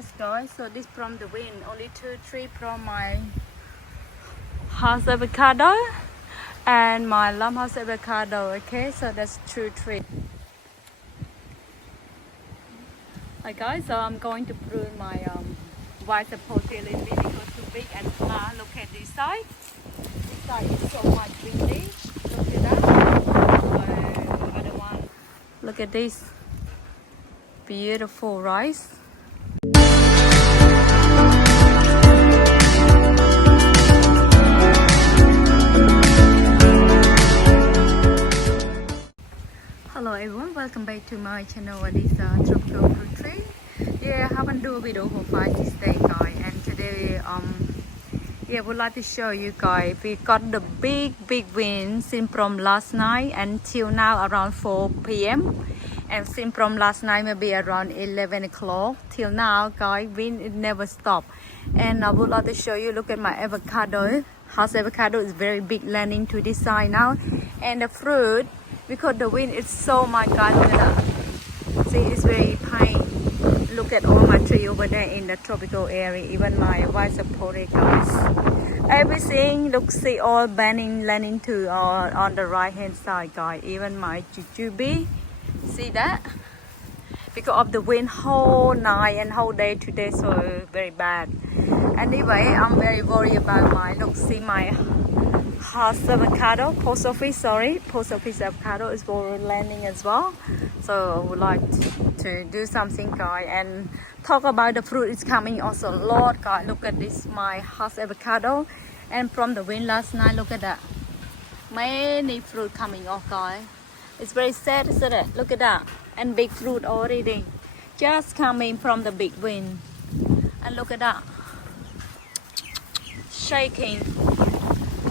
goodness, guys. So this from the wind. Only 2 trees from my house avocado and my lamb house avocado. Okay, so that's 2 trees. Hi guys, so I'm going to prune my white sapote a little bit because too big and far. Look at this side. This side is so much windy. Look at that. I don't want. Look at this. Beautiful rice. Hello everyone, welcome back to my channel. This tropical fruit tree. Yeah, I haven't do a video for 5-6 days, guys, and today yeah, would like to show you guys we got the big wind since from last night until now around 4 p.m. and since from last night maybe around 11 o'clock till now, guys, wind it never stop. And I would like to show you, look at my avocado. House avocado is very big landing to this side now, and the fruit, because the wind is so my god, look at that. See, it's very pain. Look at all my tree over there in the tropical area, even my white sapote, guys. Everything look, see, all bending landing to on the right hand side, guys. Even my jujube, see that? Because of the wind whole night and whole day today, so very bad. Anyway, I'm very worried about my, look, see my house avocado, post office avocado is for landing as well. So I would like to do something, guys, and talk about the fruit is coming also. Lord God, look at this, my house avocado, and from the wind last night, look at that, many fruit coming off, guys. It's very sad, isn't it? Look at that, and big fruit already just coming from the big wind. And look at that, shaking.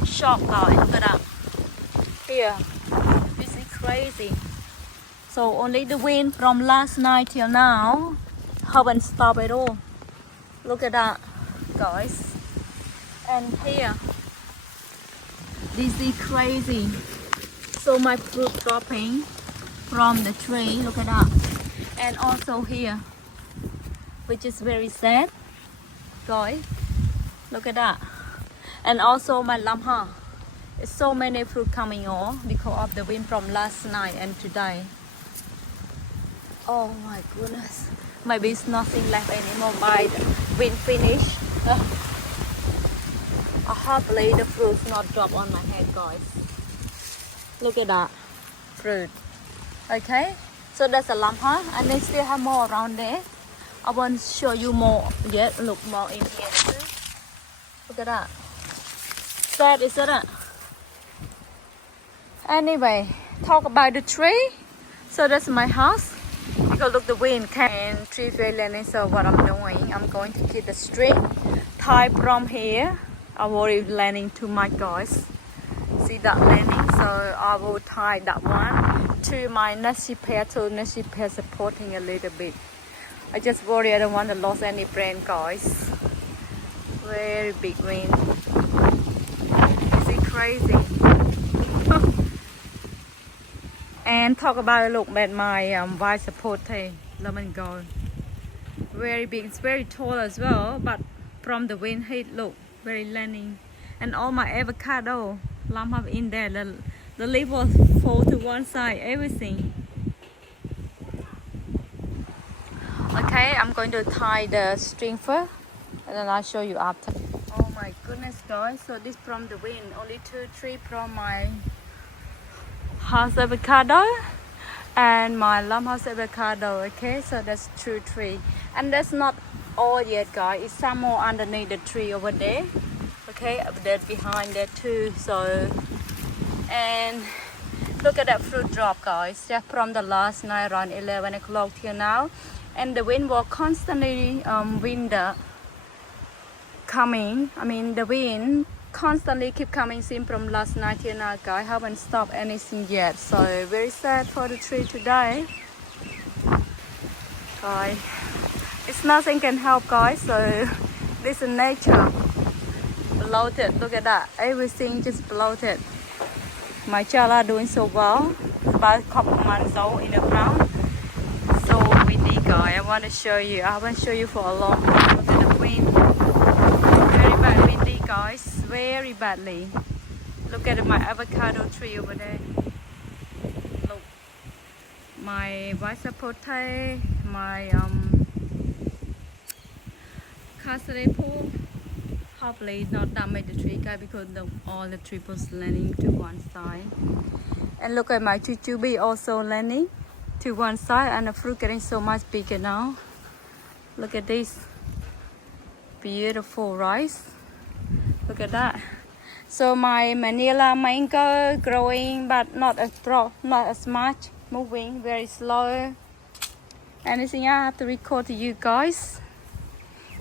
Shock, guys, look at that. Here, this is crazy. So only the wind from last night till now haven't stopped at all. Look at that, guys. And here, this is crazy. So my fruit dropping from the tree, look at that. And also here, which is very sad, guys, look at that. And also my lamha, it's so many fruit coming off because of the wind from last night and today. Oh my goodness, maybe it's nothing left anymore by the wind finish. Hopefully the fruits not drop on my head, guys. Look at that fruit. Okay, so that's a lamha, and they still have more around there. I want to show you more yet. Look more in here too. Look at that. Sad, isn't it? Anyway, talk about the tree. So that's my house. Because look, the wind came and tree fell landing. So what I'm doing, I'm going to keep the string tied from here. I'm already landing to my guys. See that landing? So I will tie that one to my nasi pair, to nasi pair supporting a little bit. I just worry I don't want to lose any brand, guys. Very big wind. Crazy. And talk about, look at my white sapote lemon gold, very big, it's very tall as well, but from the wind heat, look, very landing. And all my avocado lump up in there, the leaf was fall to one side, everything. Okay, I'm going to tie the string first and then I'll show you after. Oh my goodness, guys, so this from the wind, only 2 trees from my house avocado and my lamb house avocado. Okay, so that's 2 trees, and that's not all yet, guys. It's some more underneath the tree over there. Okay, that's behind there too. So, and look at that fruit drop, guys, just from the last night around 11 o'clock till now. And the wind was constantly the wind constantly keep coming in from last night till now, guys. Haven't stopped anything yet. So very sad for the tree today, guys. It's nothing can help, guys. So this is nature. Bloated, look at that. Everything just bloated. My chala doing so well. About a couple months old in the ground. So windy, guy. I want to show you. I haven't shown you for a long time. Look at the wind. Very bad windy, guys. Very badly. Look at my avocado tree over there. Look. My white sapote, my casarepo. Hopefully not damage the tree, guys, because all the tree was landing to one side. And look at my jujube also landing to one side, and the fruit getting so much bigger now. Look at this beautiful rice. Look at that. So my Manila mango growing, but not as much, moving very slow. Anything I have to record to you guys.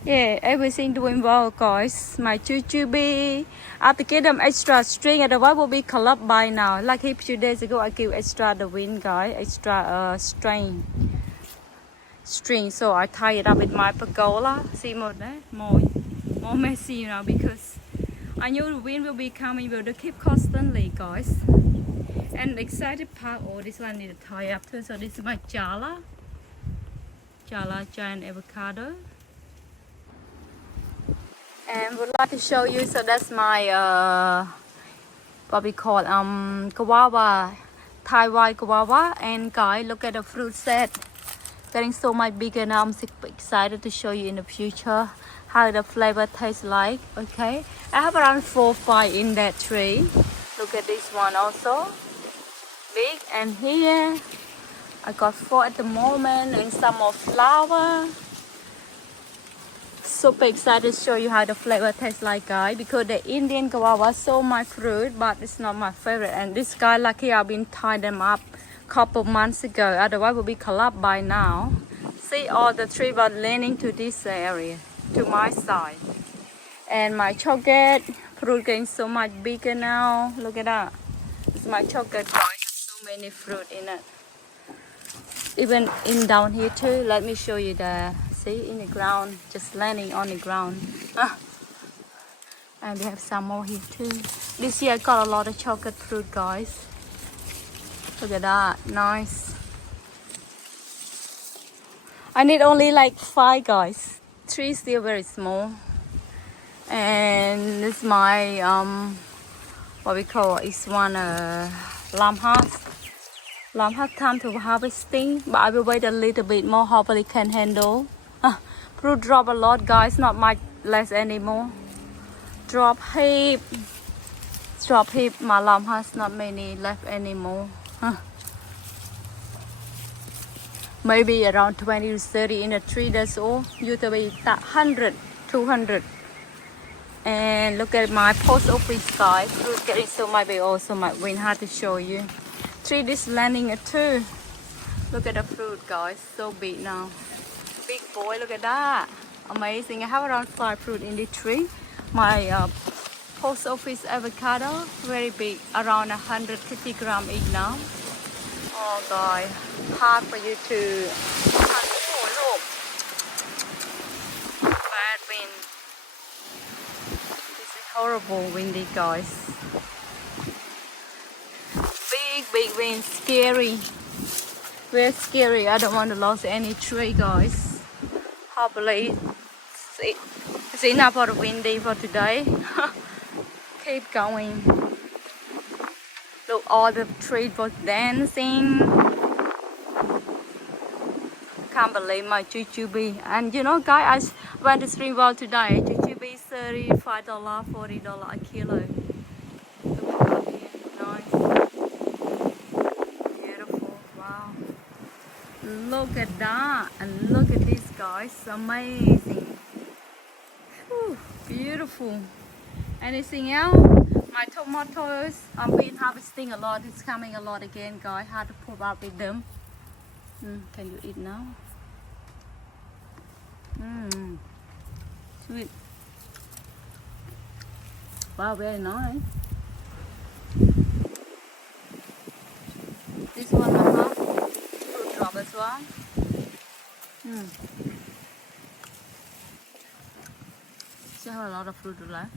Yeah, everything doing well, guys. My jujube, I have to give them extra string, otherwise will be collapsed by now. Like a few days ago, I give extra the wind, guys, extra string. So I tie it up with my pergola. See more there, more messy now, because I knew the wind will be coming. Will keep constantly, guys. And the excited part, oh, this one need to tie up too. So this is my giant avocado. And would like to show you, so that's my what we call guava, Thai white guava. And guys, look at the fruit set, getting so much bigger now. I'm super excited to show you in the future how the flavor tastes like. Okay, I have around 4 or 5 in that tree. Look at this one also big, and here I got 4 at the moment, and some more flower. Super excited to show you how the flavor tastes like, guys, because the Indian guava so my fruit, but it's not my favorite. And this guy, lucky I've been tying them up a couple months ago, otherwise will be collapsed by now. See, all the trees are leaning to this area, to my side. And my chocolate fruit getting so much bigger now. Look at that. It's my chocolate, guys. So many fruit in it. Even in down here too. Let me show you the, see, in the ground, just landing on the ground. And we have some more here too. This year I got a lot of chocolate fruit, guys. Look at that, nice. I need only like 5, guys. 3 still very small. And this is my what we call is one lamb heart. Lamb heart time to harvesting, but I will wait a little bit more. Hopefully can handle. Fruit drop a lot, guys. Not much less anymore. Drop heap. My lamb has not many left anymore. Maybe around 20 to 30 in a 3 days old. Usually 100, 200. And look at my post office, guys. Fruit getting so much big, also my win. Hard to show you. Tree this landing at 2. Look at the fruit, guys. So big now. Big boy, look at that. Amazing. I have around 5 fruit in the tree. My post office avocado, very big, around 150 grams each now. Oh, guys, hard for you to. Oh, look. Bad wind. This is horrible windy, guys. Big wind, scary. Very scary. I don't want to lose any tree, guys. Hopefully it's enough for the windy for today. Keep going. Look, all the trees was dancing. Can't believe my jujube. And you know, guys, I went to stream well today. Jujube is $35, $40 a kilo. Look at that, and look at this, guys, amazing. Whew, beautiful. Anything else? My tomatoes, I've been harvesting a lot. It's coming a lot again, guys. Hard to pull out with them. Can you eat now? Sweet. Wow, very nice. This one I have fruit drop as well. Still have a lot of fruit left.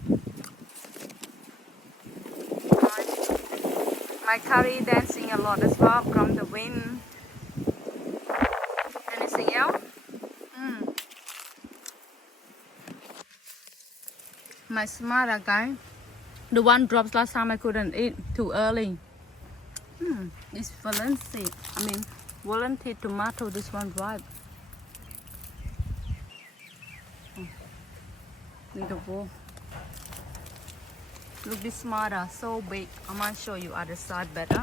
My curry dancing a lot as well from the wind. Anything else? My smara guy. The one drops last time I couldn't eat too early. This Valencia. I mean Valencia tomato. This one ripe. Beautiful. Look this smara so big. I might show you other side better.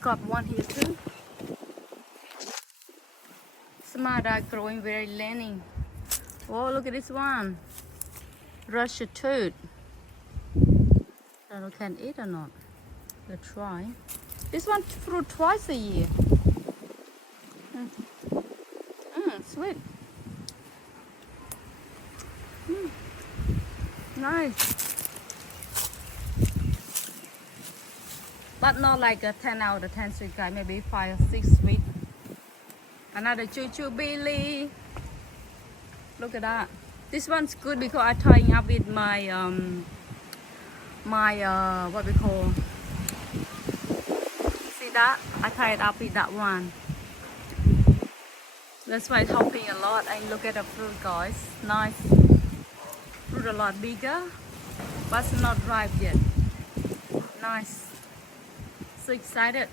Got one here too. Smara growing very leaning. Oh, look at this one. Russia tooth. I don't know can eat or not. We'll try. This one fruit twice a year. Sweet. Nice. But not like a 10 out of 10 sweet guy. Maybe 5 or 6 sweet. Another Jujube. Look at that. This one's good because I'm tying up with my what we call. See that? I tie it up with that one. That's why it's helping a lot. And look at the fruit, guys. Nice. Fruit a lot bigger, but it's not ripe yet. Nice. So excited.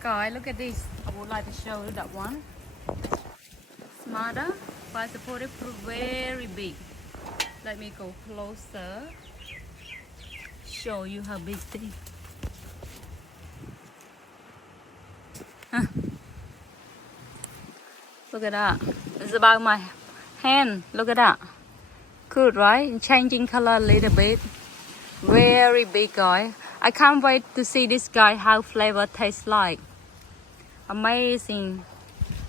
Guys, look at this. I would like to show you that one. Smarter, but supportive fruit very big. Let me go closer. Show you how big they. Look at that. It's about my hand. Look at that. Good, right? Changing color a little bit. Very big, guy. I can't wait to see this guy how flavor tastes like. Amazing.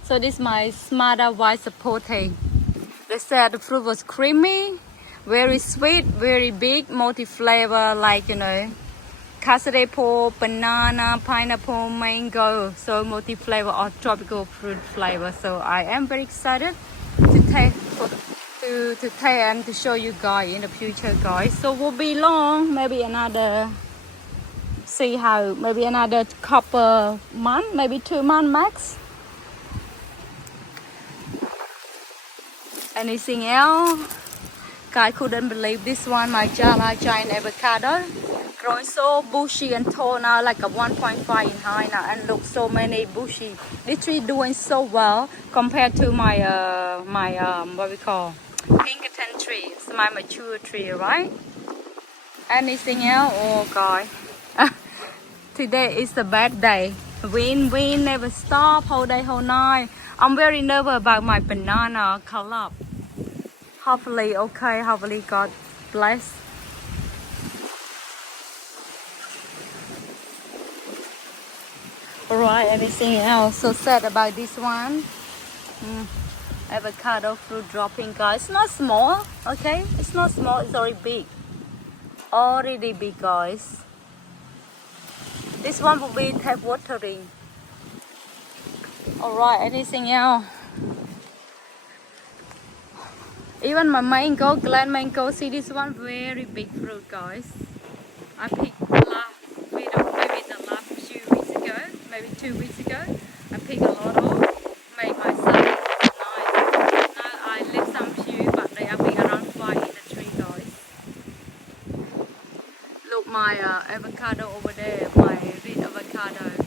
So this is my smarter white sapote. They said the fruit was creamy, very sweet, very big, multi-flavor, like casadepo, banana, pineapple, mango. So multi-flavor or tropical fruit flavor. So I am very excited to taste and to show you guys in the future, guys. So will be long, maybe another. See how maybe another couple month, maybe 2 months max. Anything else? I couldn't believe this one, my giant avocado, growing so bushy and tall now, like a 1.5 in height now, and look so many bushy. This tree doing so well compared to my what we call Pinkerton tree. It's my mature tree, right? Anything else? Oh God. Today is a bad day. Wind never stop, whole day, whole night. I'm very nervous about my banana collapse. Hopefully, okay. Hopefully, God bless. Alright, anything else? So sad about this one. Avocado fruit dropping, guys. It's not small, okay? It's not small. It's already big. Already big, guys. This one will be tap watering. Alright, anything else? Even my mango, Glen mango, see this one very big fruit, guys. I picked maybe the last few weeks ago, maybe 2 weeks ago. I picked a lot of, made myself nice. Now I left some few, but they are big around 5 in the tree, guys. Look, my avocado over there, my red avocado. I'm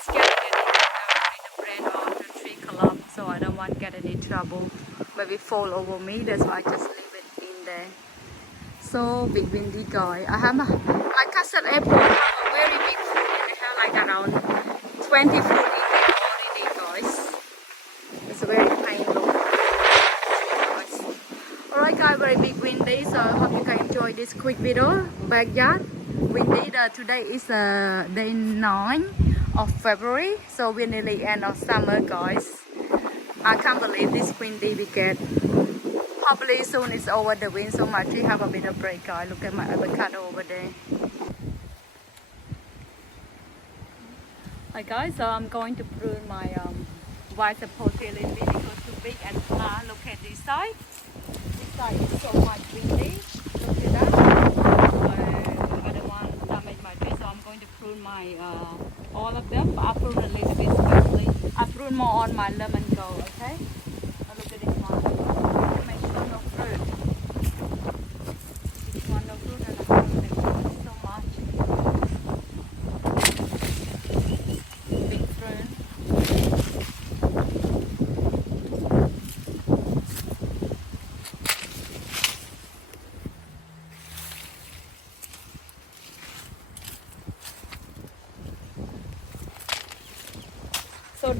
scared to get the brand of the tree collapse, so I don't want to get any trouble. Maybe fall over me, that's why I just leave it in there. So big windy, guy. I have my custard apple have a very big fruit. They have like around 20 fruit in there already, guys. It's very painful. Alright guys, very big windy, so I hope you can enjoy this quick video. Backyard windy. Today is day 9 of February, so we're nearly end of summer, guys. I can't believe this windy we get. Hopefully soon it's over the wind so much. We have a bit of break, guys. Look at my avocado over there. Hi guys, so I'm going to prune my white sapote a little bit because too big and flat. Look at this side. This side is so much windy. Look at that. I don't want to damage my tree, so I'm going to prune my all of them. But I prune a little bit especially. I prune more on my lemon gold, okay? Look at this one.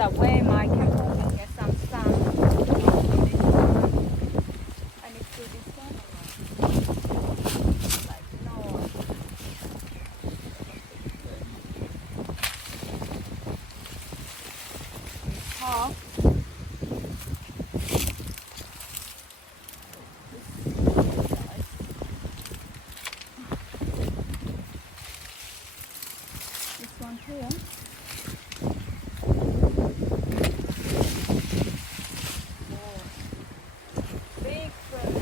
that way my camel can get some sun. I need to do this one. Like no. It's hot. This one here. Big fruit.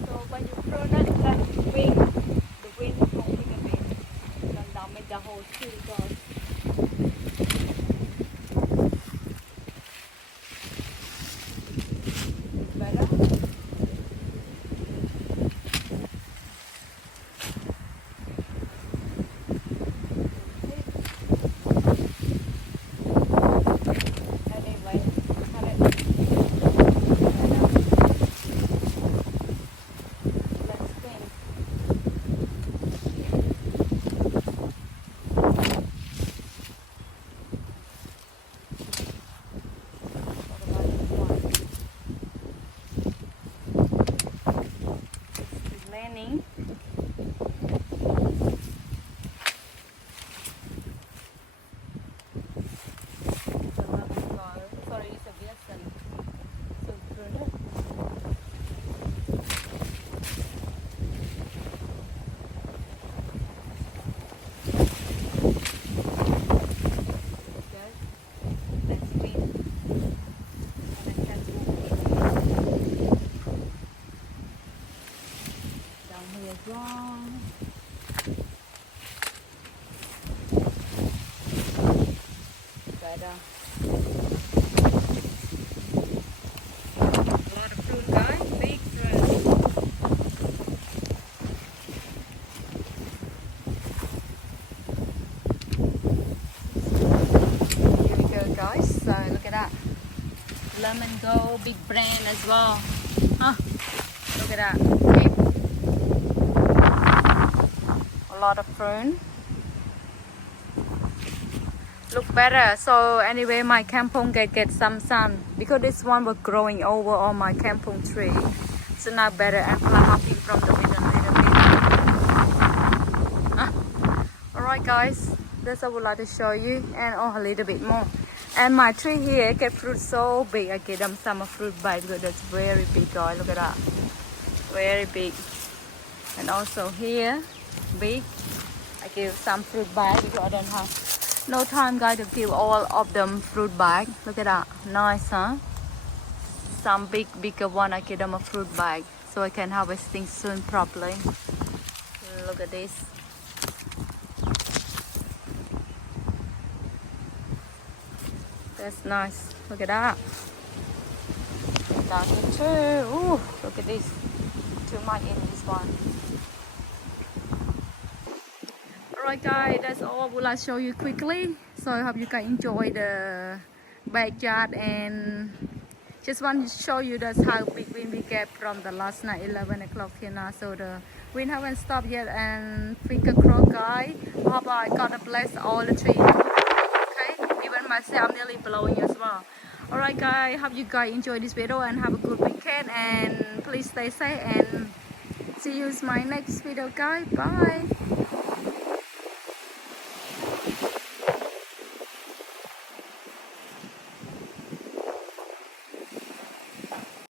So when you prune it, the wind is moving a bit, then that make the whole tree go. Better. Anyway, cut it. Let's think. It's raining. Sorry, it's a Vietnam. So prune it. Okay. Let's win. And I can move down here as well. Better. A lot of fruit, guys. Big fruit. Here we go, guys. So look at that. Lemon go, big brand as well. Huh? Look at that. Big. A lot of fruit. Look better. So anyway, my kampong get some sun because this one was growing over on my kampong tree. So now better and happy from the wind a little bit. Alright guys, that's what I would like to show you and a little bit more. And my tree here get fruit so big. I get them some fruit bite because that's very big, guys. Look at that. Very big. And also here, big. I give some fruit bite because I don't have no time, guys, to give all of them fruit bag. Look at that. Nice, huh? Some bigger one, I give them a fruit bag so I can harvest things soon properly. Look at this. That's nice. Look at that. Down here too. Ooh, look at this. Too much in this one. Alright guys, that's all I would like to show you quickly. So I hope you guys enjoy the backyard and just want to show you that's how big wind we get from the last night 11 o'clock here now. So the wind haven't stopped yet and finger crossed, guys. Hope I gotta bless all the trees. Okay, even myself nearly blowing as well. Alright guys, hope you guys enjoy this video and have a good weekend and please stay safe and see you in my next video, guys. Bye.